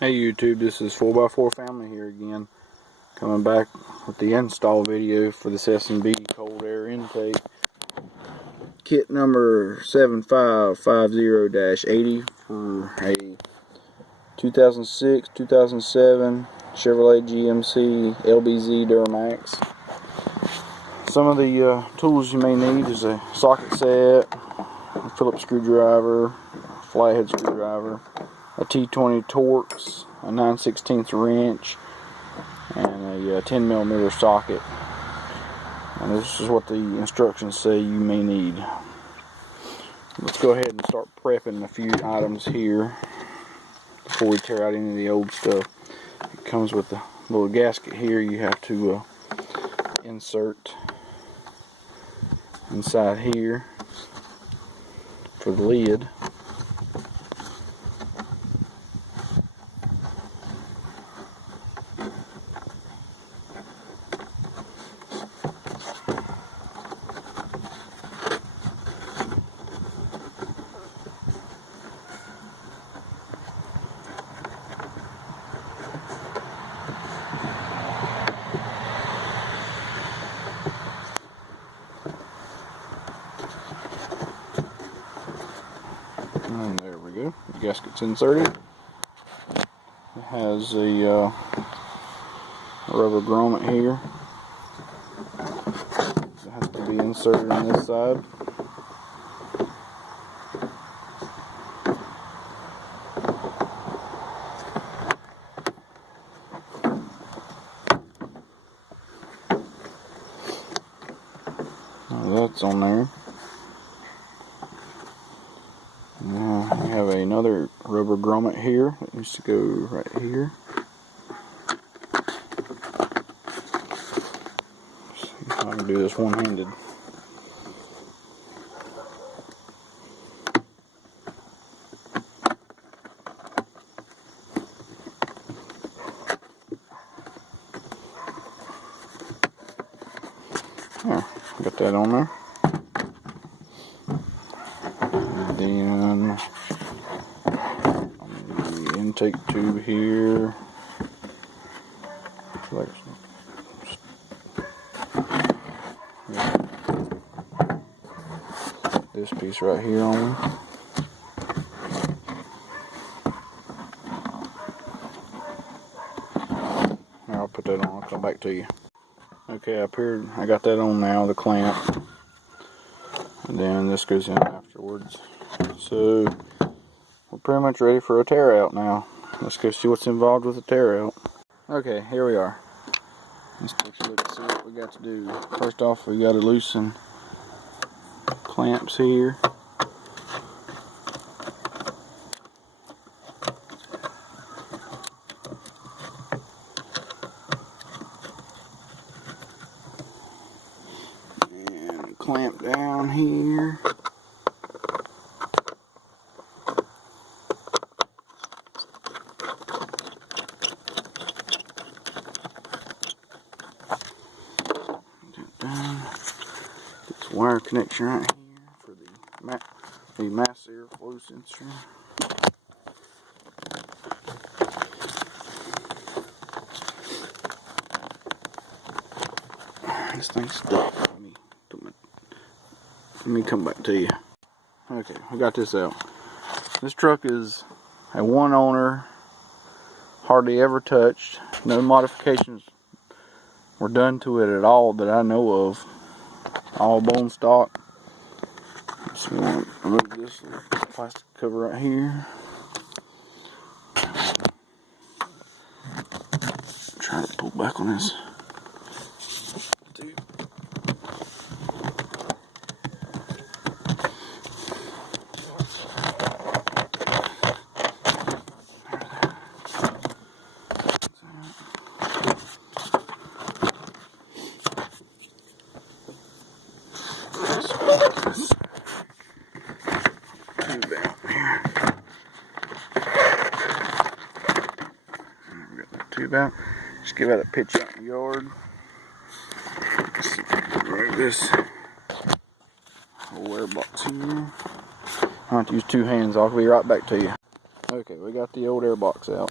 Hey YouTube, this is 4x4 Family here again, coming back with the install video for this S&B cold air intake. Kit number 7550-80 for a 2006-2007 Chevrolet GMC LBZ Duramax. Some of the tools you may need is a socket set, a Phillips screwdriver, a flathead screwdriver, a T20 Torx, a 9/16 wrench, and a 10mm socket. And this is what the instructions say you may need. Let's go ahead and start prepping a few items here before we tear out any of the old stuff. It comes with a little gasket here you have to insert inside here for the lid. And there we go. The gasket's inserted. It has a rubber grommet here. It has to be inserted on this side. Now that's on there. Now we have another rubber grommet here that needs to go right here. Let's see if I can do this one-handed. There, got that on there. And then on the intake tube here, this piece right here on. Now I'll put that on, I'll come back to you. Okay, up here I got that on now, the clamp, and then this goes in afterwards. So we're pretty much ready for a tear out now. Let's go see what's involved with the tear out. Okay, here we are. Let's take a look and see what we got to do. First off, we got to loosen clamps here. And clamp down here. This wire connection right here for the mass airflow sensor. This thing's stuck. Let me come back to you. Okay, we got this out. This truck is a one owner, hardly ever touched. No modifications were done to it at all that I know of. All bone stock. Just want to remove this plastic cover right here. Try to pull back on this. Tube out. Just give that a pitch out in the yard. Remove this whole air box here. I have to use two hands. I'll be right back to you. Okay, we got the old air box out.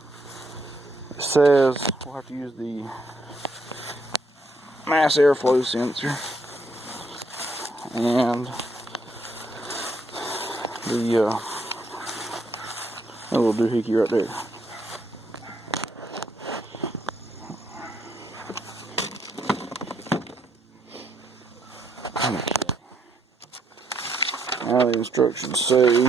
It says we'll have to use the mass airflow sensor and the that little doohickey right there. Okay. Now the instructions say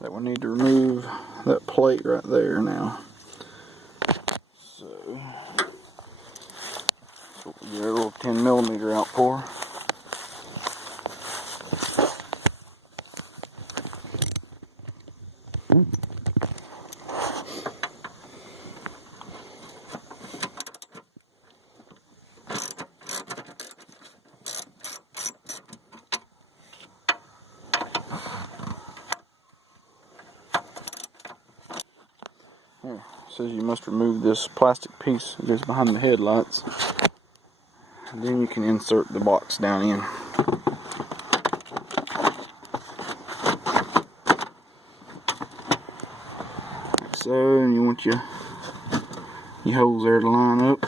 that we need to remove that plate right there now. So that's what we get our little 10mm out for. Here, it says you must remove this plastic piece that goes behind the headlights. And then you can insert the box down in. Like so, and you want your holes there to line up.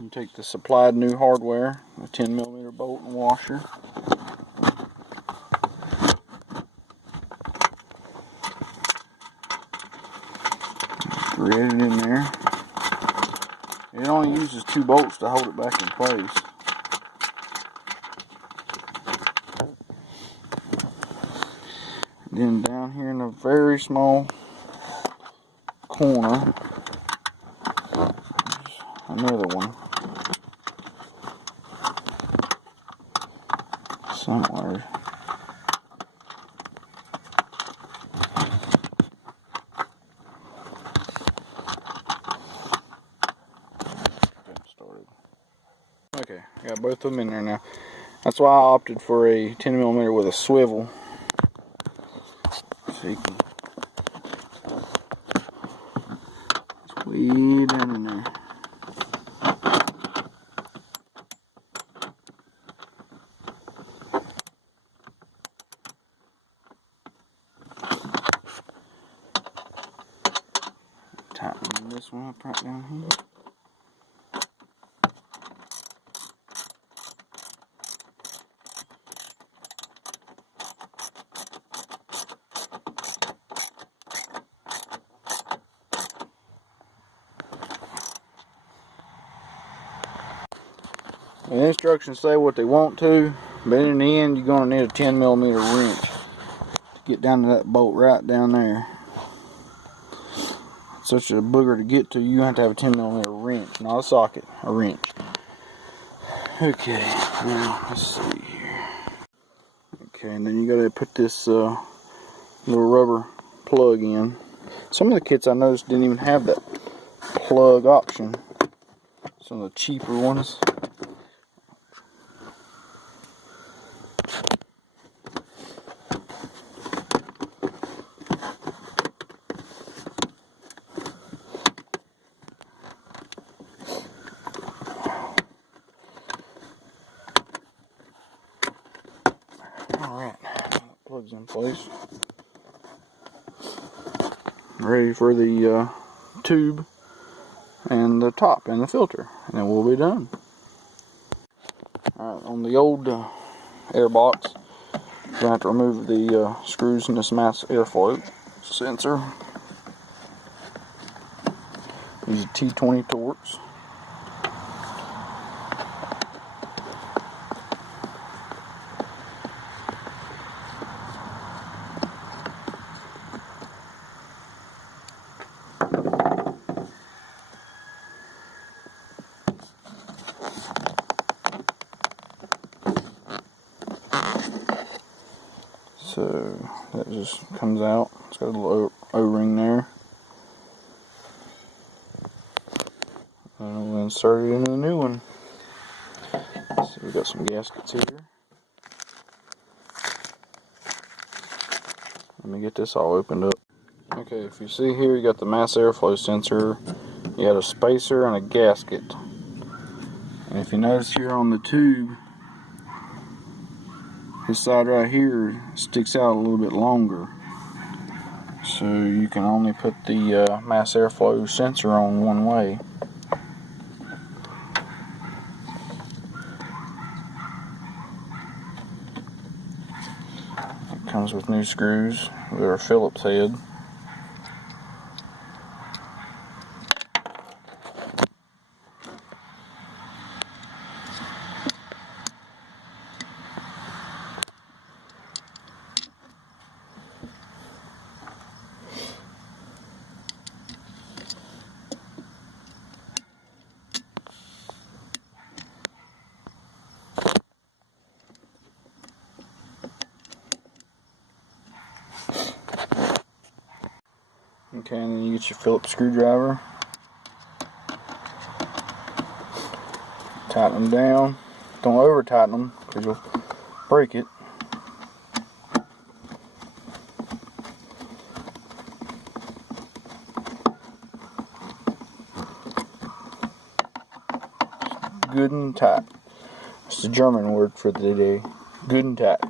You take the supplied new hardware, a 10mm bolt and washer. Thread it in there. It only uses 2 bolts to hold it back in place. Then down here in a very small corner, there's another one somewhere. Okay, I got both of them in there now. That's why I opted for a 10mm with a swivel. So you can way down in there. Tighten this one up right down here. The instructions say what they want to, but in the end you're going to need a 10mm wrench to get down to that bolt right down there. It's such a booger to get to, you have to have a 10mm wrench, not a socket, a wrench. Okay, now let's see here. Okay, and then you got to put this little rubber plug in. Some of the kits I noticed didn't even have that plug option. Some of the cheaper ones. Alright, plug's in place. Ready for the tube and the top and the filter, and then we'll be done. Alright, on the old air box, you're going to have to remove the screws in this mass airflow sensor. These are T20 Torx. So that just comes out. It's got a little O-ring there. And we'll insert it into the new one. So we've got some gaskets here. Let me get this all opened up. Okay, if you see here, you got the mass airflow sensor. You got a spacer and a gasket. And if you notice here on the tube, this side right here sticks out a little bit longer. So you can only put the mass airflow sensor on one way. It comes with new screws with our Phillips head. Okay, and then you get your Phillips screwdriver. Tighten them down. Don't over tighten them because you'll break it. Good and tight. It's the German word for the day. Good and tight.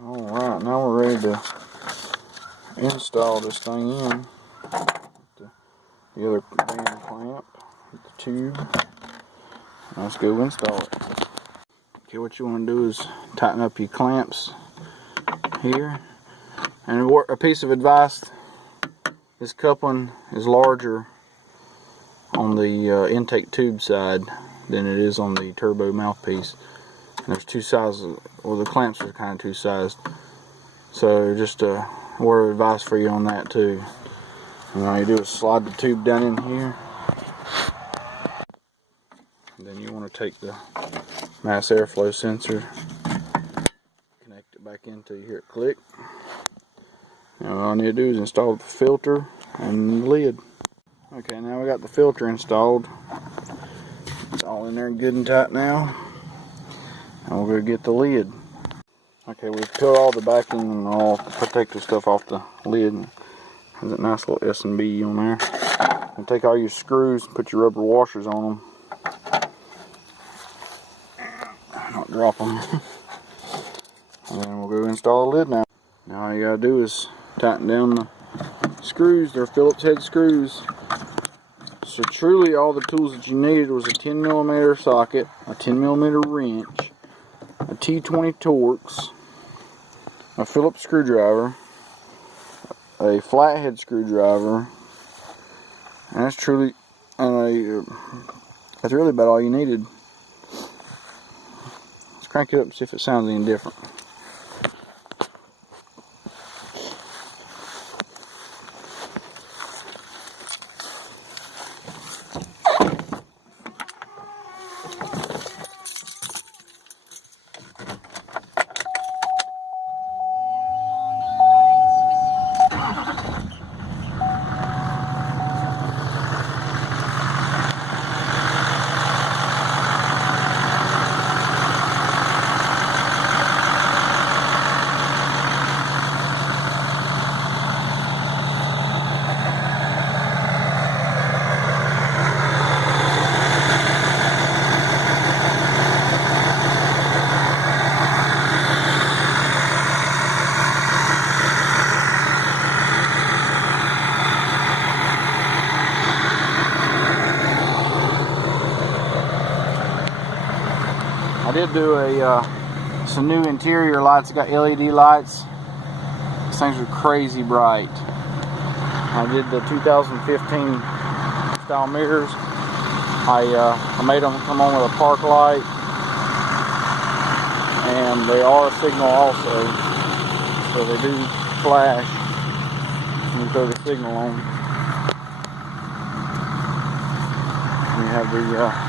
Alright, now we're ready to install this thing in. The other band clamp, the tube. Let's go install it. Okay, what you want to do is tighten up your clamps here. And a piece of advice, this coupling is larger on the intake tube side than it is on the turbo mouthpiece. And there's two sizes, well, the clamps are kind of two sized. So just a word of advice for you on that too. And all you do is slide the tube down in here. And then you want to take the mass airflow sensor, connect it back into, you hear it click. Now all I need to do is install the filter and the lid. Okay, now we got the filter installed. It's all in there good and tight now. And we're going to get the lid. Okay, we've peeled all the backing and all the protective stuff off the lid. Has a nice little S&B on there. And take all your screws and put your rubber washers on them. Don't drop them. And then we'll go install the lid now. Now all you gotta do is tighten down the screws. They're Phillips head screws. So truly all the tools that you needed was a 10mm socket, a 10mm wrench, a T20 Torx, a Phillips screwdriver, a flathead screwdriver, and that's really about all you needed. Let's crank it up and see if it sounds any different. I did do some new interior lights. Got LED lights. These things are crazy bright. I did the 2015 style mirrors. I made them come on with a park light, and they are a signal also, so they do flash when you throw the signal on. And you have the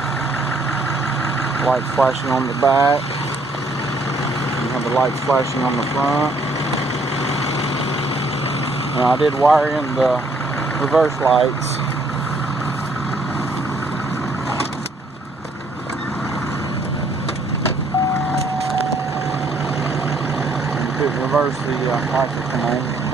lights flashing on the back. You have the lights flashing on the front. And I did wire in the reverse lights. And to reverse the lights will come on.